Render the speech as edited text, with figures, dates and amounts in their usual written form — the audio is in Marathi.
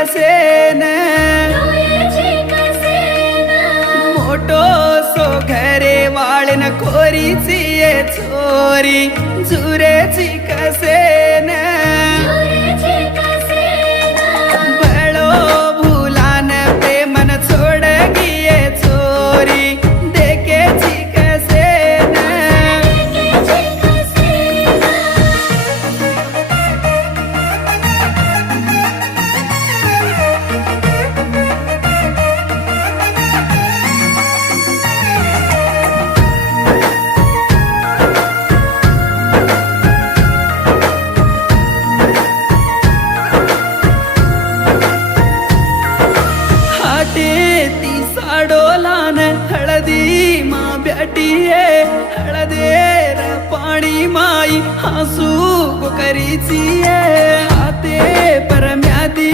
कसेन मोठो सो घरे वाळन कोरीची ये चोरी जुरेची कसेन बळो भूलान प्रेमन छोड़ गिये चोरी देखेची कसेन ती साडोलान हळदी मा ब्याटिये हळदेर पाणी माई हसू करीची हाते परम्यादी